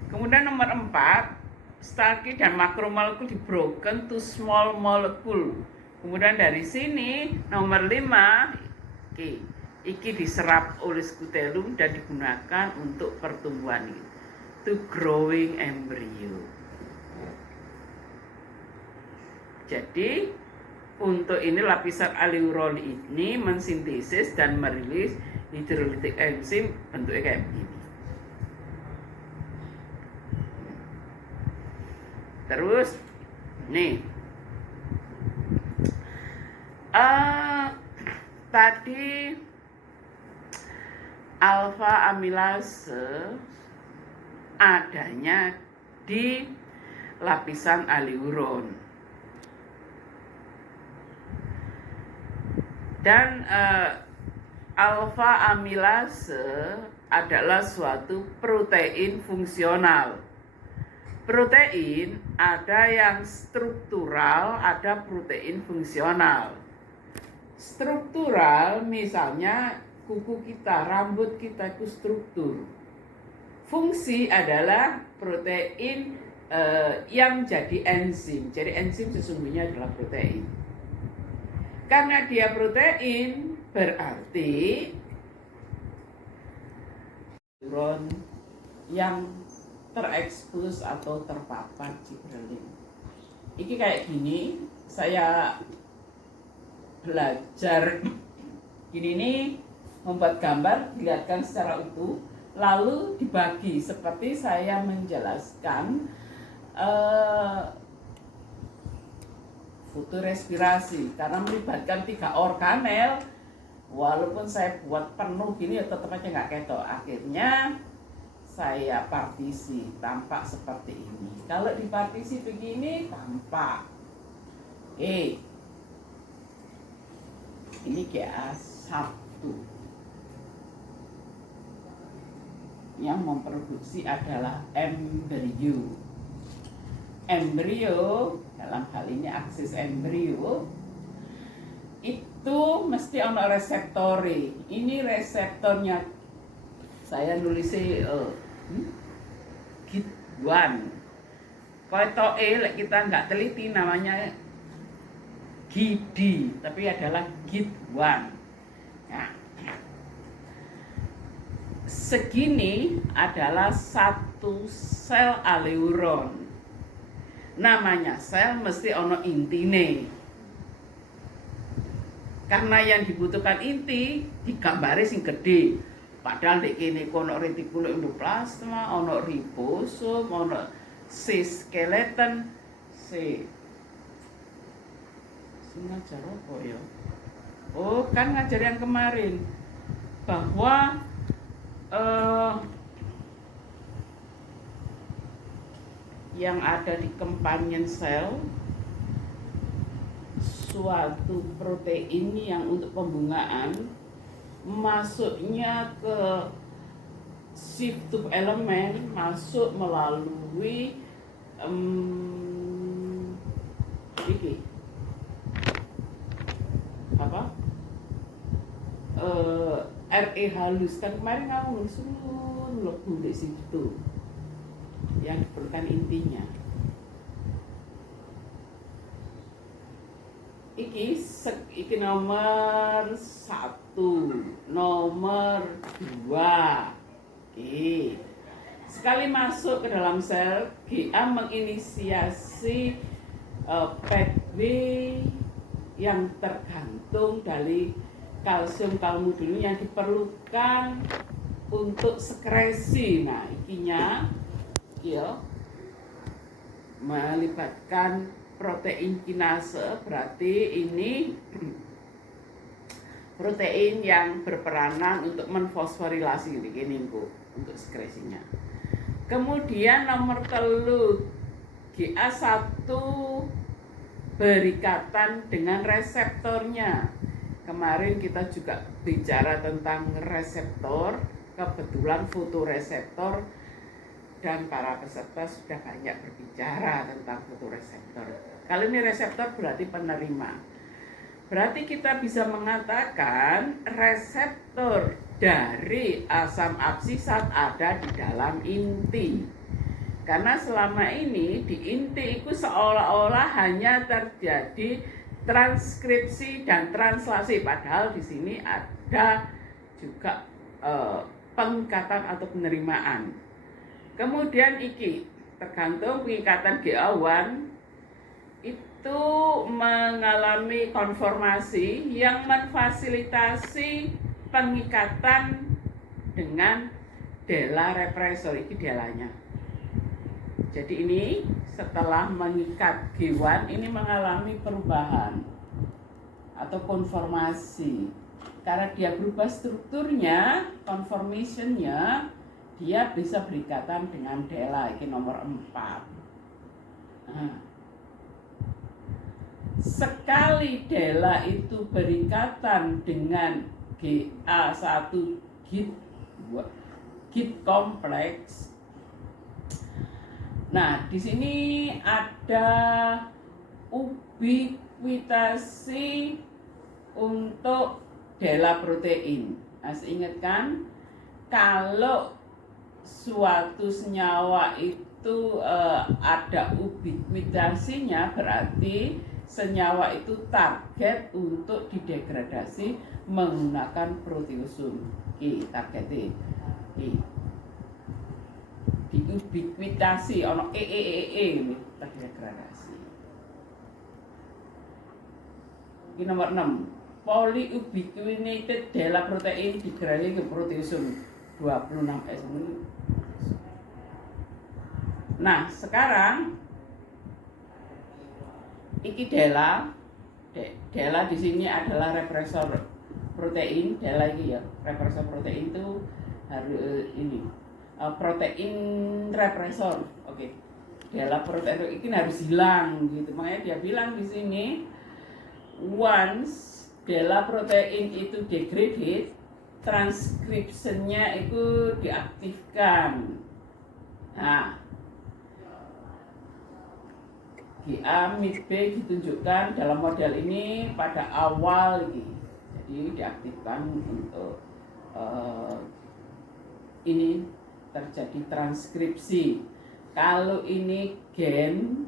Kemudian nomor 4, starchy dan makromolekul di broken to small molecule. Kemudian dari sini nomor 5, iki diserap oleh skutelum dan digunakan untuk pertumbuhan to growing embryo. Jadi untuk ini lapisan aleuron ini mensintesis dan merilis hidrolitik enzim bentuknya kayak begini. Terus nih tadi alfa amilase adanya di lapisan aleuron dan alfa amilase adalah suatu protein fungsional. Protein ada yang struktural, ada protein fungsional. Struktural misalnya kuku kita, rambut kita itu struktur. Fungsi adalah protein yang jadi enzim. Jadi enzim sesungguhnya adalah protein. Karena dia protein berarti neuron yang terekspos atau terpapar gibberellin. Ini kayak gini, saya belajar gini nih, membuat gambar, dilihatkan secara utuh, lalu dibagi seperti saya menjelaskan fotorespirasi karena melibatkan 3 organel. Walaupun saya buat penuh gini tetap aja nggak ketok. Akhirnya saya partisi tampak seperti ini. Kalau dipartisi begini tampak. Ini GA1 yang memproduksi adalah embrio. Embrio dalam hal ini aksis embrio itu mesti ono reseptori. Ini reseptornya saya nulisnya GID1. Kalau kita nggak teliti namanya GD, tapi adalah GID1. Nah, segini adalah satu sel aleuron. Namanya sel mesti ono intine. Karena yang dibutuhkan inti digambari sing gede. Padahal di kene ono retikulum endoplasma, ono ribosom, ono skeleton, ngajar apa ya? Oh, kan ngajar yang kemarin bahwa yang ada di companion cell suatu protein yang untuk pembungaan masuknya ke shift tube elemen, masuk melalui RE halus. Kan kemarin kamu nulis di situ yang diperlukan intinya. Iki nomor 1, nomor 2. Sekali masuk ke dalam sel, GA menginisiasi pathway yang tergantung dari kalsium kalmudulin yang diperlukan untuk sekresi. Nah, ikinya ya melibatkan protein kinase, berarti ini protein yang berperanan untuk menfosforilasi ini untuk sekresinya. Kemudian nomor 3, GA1 berikatan dengan reseptornya. Kemarin kita juga bicara tentang reseptor, kebetulan fotoreseptor, dan para peserta sudah banyak berbicara tentang fotoreseptor. Kali ini reseptor berarti penerima. Berarti kita bisa mengatakan reseptor dari asam absisat ada di dalam inti. Karena selama ini di inti itu seolah-olah hanya terjadi transkripsi dan translasi, padahal di sini ada juga pengikatan atau penerimaan. Kemudian iki tergantung pengikatan GA1 itu mengalami konformasi yang memfasilitasi pengikatan dengan DELA represor. Ini DELA-nya. Jadi ini setelah mengikat G1 ini mengalami perubahan atau konformasi. Karena dia berubah strukturnya, conformation-nya, dia bisa berikatan dengan DELA. Ini nomor 4. Nah, sekali DELA itu berikatan dengan GA1 git kompleks. Nah, di sini ada ubiquitasi untuk DELA protein. Nah, ingatkan kalau suatu senyawa itu ada ubiquitasinya, berarti senyawa itu target untuk didegradasi menggunakan proteasum. Targetnya diubiquitasi ono terdegradasi. Ini nomor 6. Polyubiquinated DELA protein degradasi ke proteasum 26S. Nah, sekarang iki DELA di sini adalah represor protein. DELA ini ya, represor protein itu harus ini protein represor. Oke. DELA protein ini harus hilang gitu. Makanya dia bilang di sini once DELA protein itu degraded, transcription-nya itu diaktifkan. Nah, GA mid B ditunjukkan dalam model ini pada awal ini. Jadi diaktifkan untuk ini terjadi transkripsi. Kalau ini gen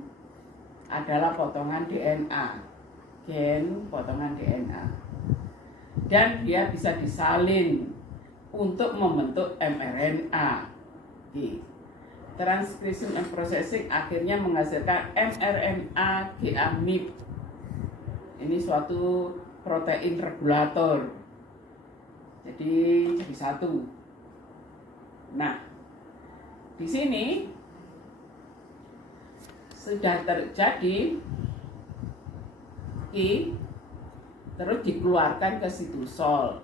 adalah potongan DNA. Gen potongan DNA. Dan dia bisa disalin untuk membentuk mRNA. Transcription and processing akhirnya menghasilkan mRNA GA-MIB. Ini suatu protein regulator. Jadi satu. Nah, di sini sudah terjadi terus dikeluarkan ke sitosol.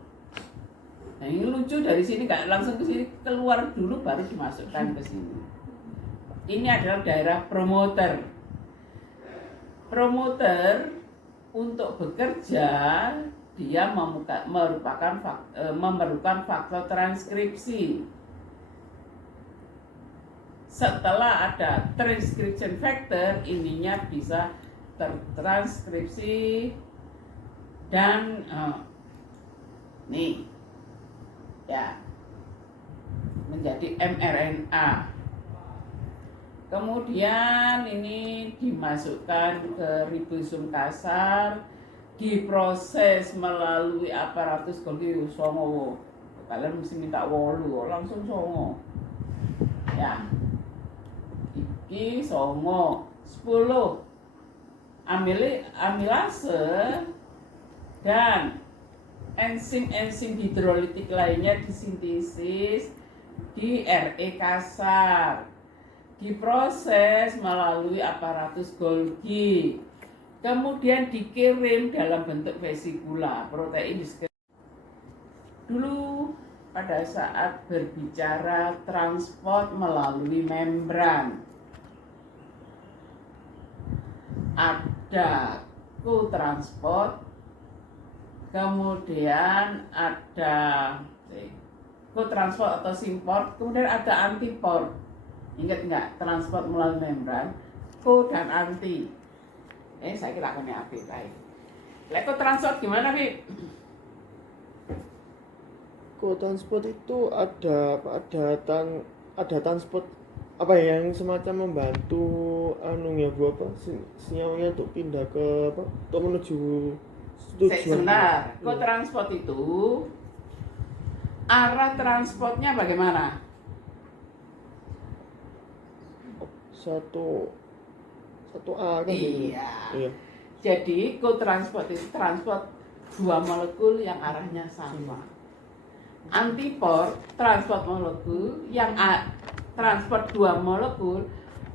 Nah, ini lucu, dari sini nggak langsung ke sini, keluar dulu baru dimasukkan ke sini. Ini adalah daerah promoter. Promoter untuk bekerja dia memerlukan faktor transkripsi. Setelah ada transcription factor, ininya bisa tertranskripsi dan nih ya menjadi mRNA. Kemudian ini dimasukkan ke ribosom kasar, diproses melalui aparatus Golgi songo. Kalian mesti minta 8 langsung songo. Ya. Iki songo 10. amilase dan enzim-enzim hidrolitik lainnya disintesis di RE kasar, diproses melalui aparatus Golgi, kemudian dikirim dalam bentuk vesikula. Protein dulu pada saat berbicara transport melalui membran, ada kotransport, kemudian ada kotransport atau simport, kemudian ada antiport. Ingat nggak? Transport melalui membran, ko dan anti. Saya kira akan apa baik. Kotransport gimana, Bi? Kotransport itu ada transport apa ya, yang semacam membantu anunya Bu, apa sinyalnya untuk pindah ke apa, untuk menuju tujuan. Sebentar, kotransport itu arah transportnya bagaimana? Satu arah kan? Iya. Iya. Jadi kotransport itu transport dua molekul yang arahnya sama. Antiport transport molekul yang transport dua molekul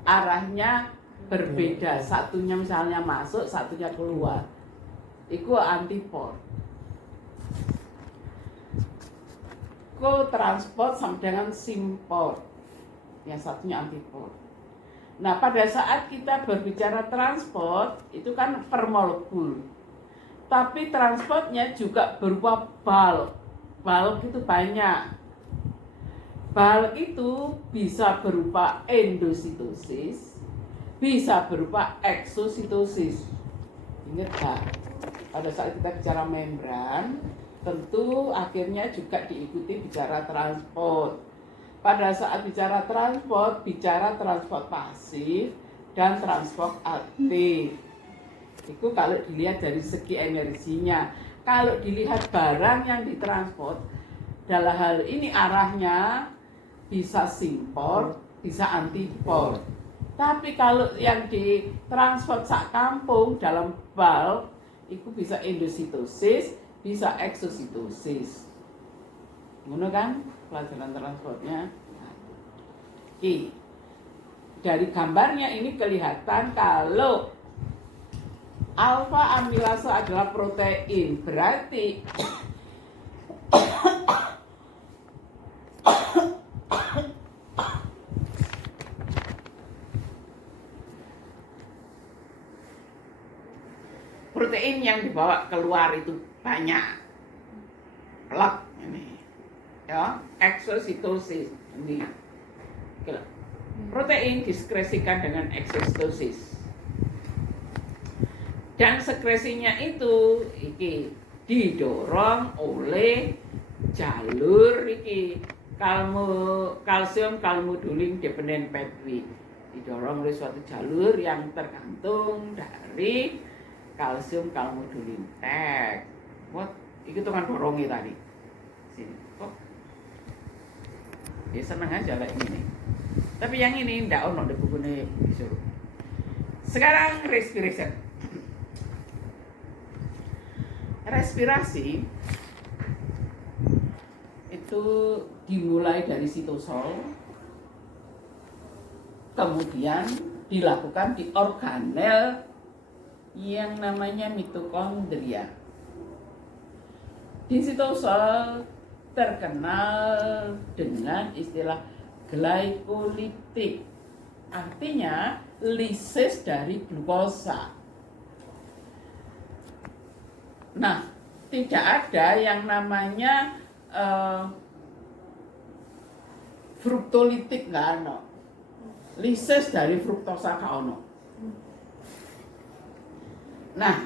arahnya berbeda. Satunya misalnya masuk, satunya keluar. Itu antiport. Kotransport sama dengan simport. Yang satunya antiport. Nah, pada saat kita berbicara transport, itu kan per molekul. Tapi transportnya juga berupa bulk. Bulk itu banyak. Bulk itu bisa berupa endositosis, bisa berupa eksositosis. Ingat gak? Pada saat kita bicara membran, tentu akhirnya juga diikuti bicara transport. Pada saat bicara transport pasif dan transport aktif. Itu kalau dilihat dari segi energinya. Kalau dilihat barang yang ditransport, dalam hal ini arahnya bisa simport, bisa antiport. Tapi kalau yang ditransport sak kampung dalam bulk, itu bisa endositosis, bisa eksositosis. Ngono kan pelajaran transportnya. Oke. Dari gambarnya ini kelihatan kalau alfa amilase adalah protein, berarti protein yang dibawa keluar itu banyak. Plak ini. Ya, eksositosis ini. Protein diskresikan dengan eksositosis. Dan sekresinya itu didorong oleh jalur kalsium kalmodulin dependent pathway. Didorong oleh suatu jalur yang tergantung dari kalsium kalmodulin tag. Itu kan dorongnya tadi. Sini. Ya seneng aja lah ini. Tapi yang ini ndak ono di bukunya disuruh. Sekarang respiration. Respirasi itu dimulai dari sitosol, kemudian dilakukan di organel yang namanya mitokondria. Di sitosol terkenal dengan istilah glikolitik, artinya lisis dari glukosa. Nah, tidak ada yang namanya fruktolitik, nggak ada. Lisis dari fruktosa nggak ada. Nah,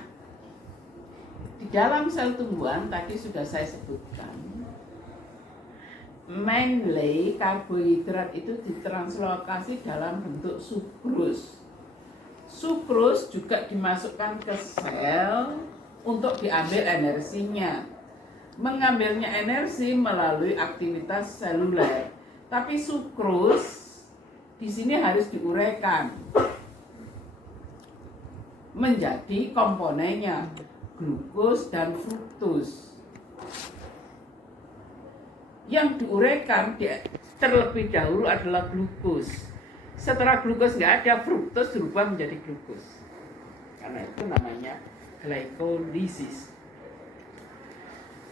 di dalam sel tumbuhan tadi sudah saya sebutkan, mainly karbohidrat itu ditranslokasi dalam bentuk sukrus. Sukrus juga dimasukkan ke sel untuk diambil energinya. Mengambilnya energi melalui aktivitas seluler. Tapi sukrus di sini harus diuraikan. menjadi komponennya glukos dan fruktos. Yang diuraikan terlebih dahulu adalah glukos. Setelah glukos nggak ada, fruktos berubah menjadi glukos. Karena itu namanya glikolisis.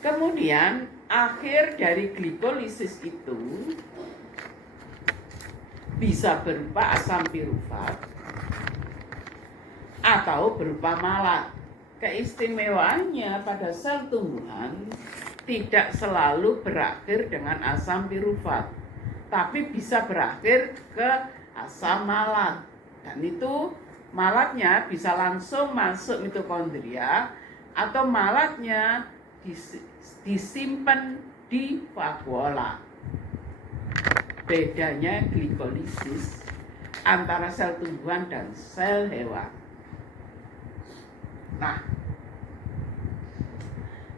Kemudian akhir dari glikolisis itu bisa berupa asam pirufat atau berupa malat. Keistimewaannya pada sel tumbuhan tidak selalu berakhir dengan asam pirufat, tapi bisa berakhir ke asam malat. Dan itu malatnya bisa langsung masuk mitokondria atau malatnya disimpan di vakuola. Bedanya glikolisis antara sel tumbuhan dan sel hewan. Nah,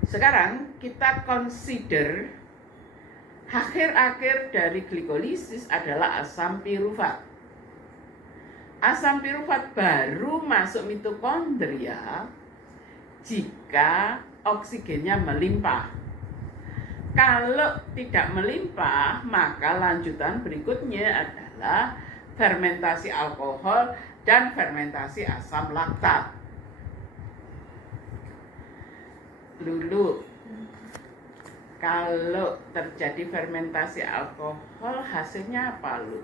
sekarang kita consider akhir-akhir dari glikolisis adalah asam pirufat. Asam pirufat baru masuk mitokondria jika oksigennya melimpah. Kalau tidak melimpah, maka lanjutan berikutnya adalah fermentasi alkohol dan fermentasi asam laktat. Lulu, kalau terjadi fermentasi alkohol, hasilnya apa, Lu?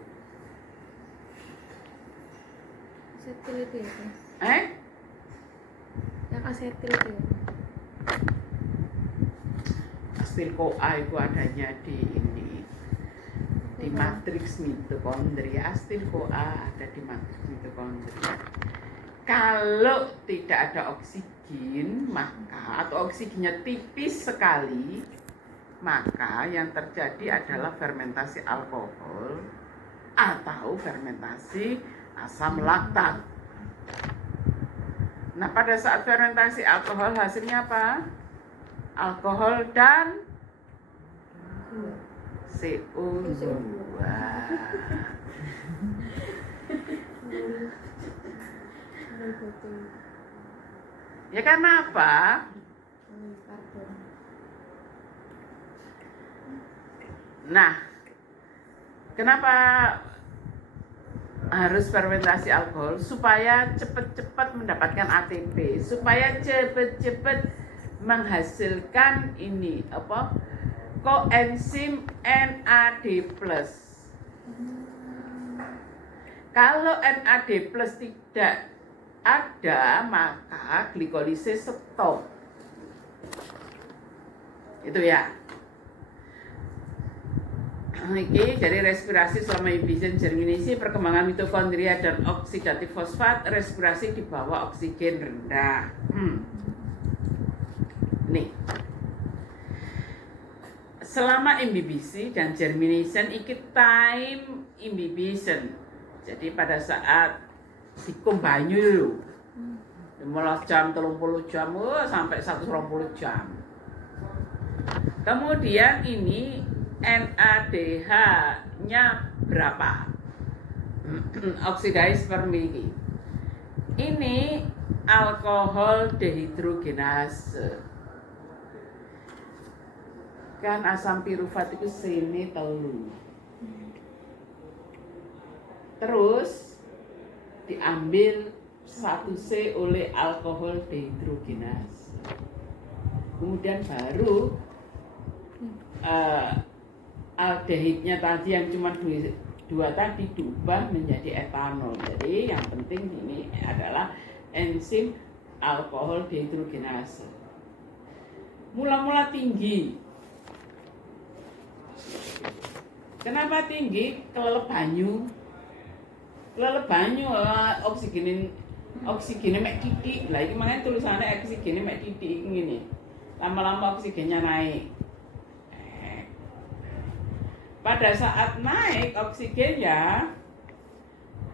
Asetil itu ya, Pak? Yang asetil itu ya? Asetil-CoA itu adanya di matriks mitokondria. Asetil-CoA ada di matriks mitokondria. Kalau tidak ada oksigen, maka atau oksigennya tipis sekali, maka yang terjadi adalah fermentasi alkohol atau fermentasi asam laktat. Nah, pada saat fermentasi alkohol hasilnya apa? Alkohol dan CO2. Ya karena apa? Nah, kenapa harus fermentasi alkohol? Supaya cepat-cepat mendapatkan ATP, supaya cepat-cepat menghasilkan ini apa? Koenzim NAD+. Kalau NAD+ tidak ada, maka glikolisis stop. Itu ya. Oke, dari respirasi selama inhibition germinasi, perkembangan mitokondria dan oksidatif fosfat, respirasi di bawah oksigen rendah. Nih. Selama imbibition dan germination iki time imbibition. Jadi pada saat dikum banyu 15 jam, 30 jam, sampai 120 jam. Kemudian ini NADH-nya berapa? Oxidase per mili. Ini alkohol dehidrogenase. Kan asam pirufat itu sini telu. Terus diambil 1C oleh alkohol dehidrogenase. Kemudian baru aldehidnya tadi yang cuma dua tadi diubah menjadi etanol. Jadi yang penting ini adalah enzim alkohol dehidrogenase. Mula-mula tinggi. Kenapa tinggi? Kelelep banyu. Kelelep banyu oksigennya mek titik. Lah iki makanya tulisannya oksigennya mek titik ngene. Lama-lama oksigennya naik. Pada saat naik oksigennya,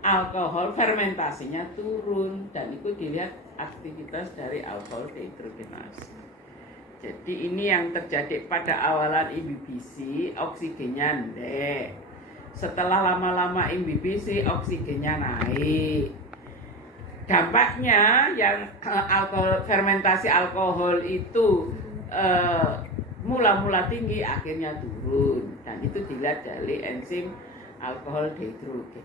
alkohol fermentasinya turun dan itu dilihat aktivitas dari alkohol dehidrogenase. Jadi ini yang terjadi pada awalan imbibisi, oksigennya ndek. Setelah lama-lama imbibisi, oksigennya naik. dampaknya yang alkohol, fermentasi alkohol itu mula-mula tinggi akhirnya turun, dan itu dilihat dari enzim alkohol dehydrogenase.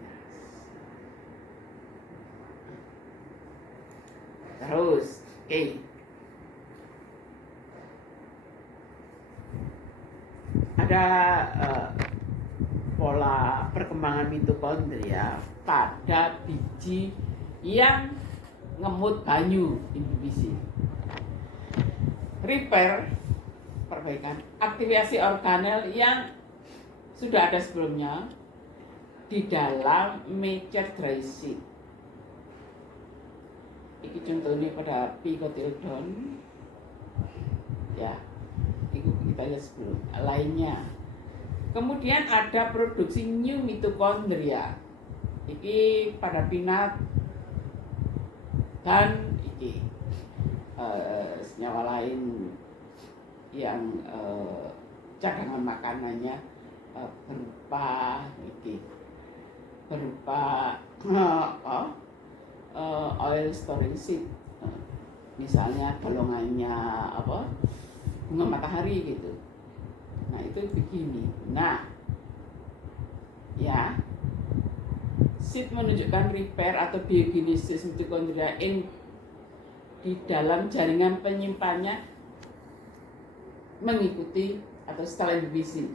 Terus, oke. Ada pola perkembangan mitokondria pada biji yang ngemut banyu inhibisi. Repair, perbaikan, aktivasi organel yang sudah ada sebelumnya di dalam mature dry seed. Ini contohnya pada Picotildon, ya, itu kita lihat sebelum lainnya. Kemudian ada produksi new mitokondria, ini pada pinat dan ini senyawa lain yang cadangan makanannya berupa oil storage seed, misalnya golongannya bunga matahari gitu. Nah itu begini. Nah ya, seed menunjukkan repair atau biogenesis mitokondria di dalam jaringan penyimpannya mengikuti atau setelah inhibisi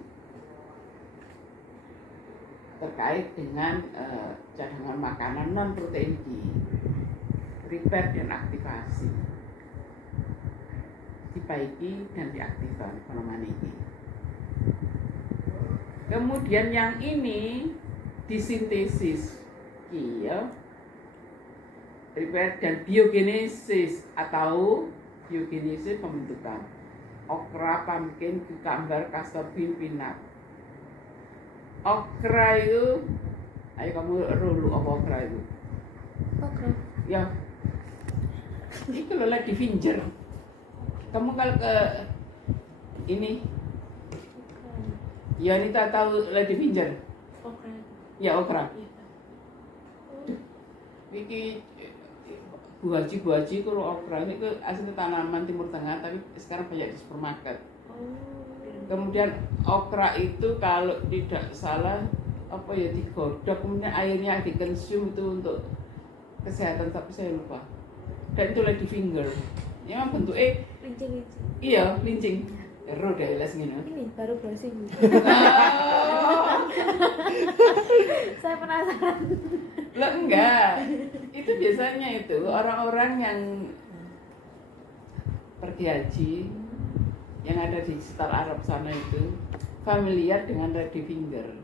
terkait dengan cadangan makanan non protein di repair dan aktivasi, dibaiki dan diaktifkan fenomen ini. Kemudian yang ini disintesis, iya, repair dan biogenesis atau biogenesis pembentukan okra, pumpkin, cucumber, castor bean, peanut. Okra itu, ayo kamu rulu apa okra itu? Okra. Ya, itu loh lagi finger. Kamu kalau ke ini, ya Anita tahu lagi finger? Okra. Ya okra. Iya. Iki buaji kalau okra ini ke asli tanaman Timur Tengah, tapi sekarang banyak di supermarket. Kemudian okra itu kalau tidak salah digodok, kemudian airnya dikonsum itu untuk kesehatan, tapi saya lupa. Dan itu lagi finger. Ya memang bentuknya Lincing. iya, lincing. Ero deh les ngene. Ini baru browsing. Oh. Saya penasaran. Loh enggak. Itu biasanya itu orang-orang yang pergi haji yang ada di sekitar Arab sana itu familiar dengan lady finger.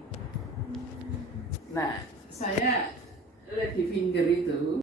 Nah, saya lady finger itu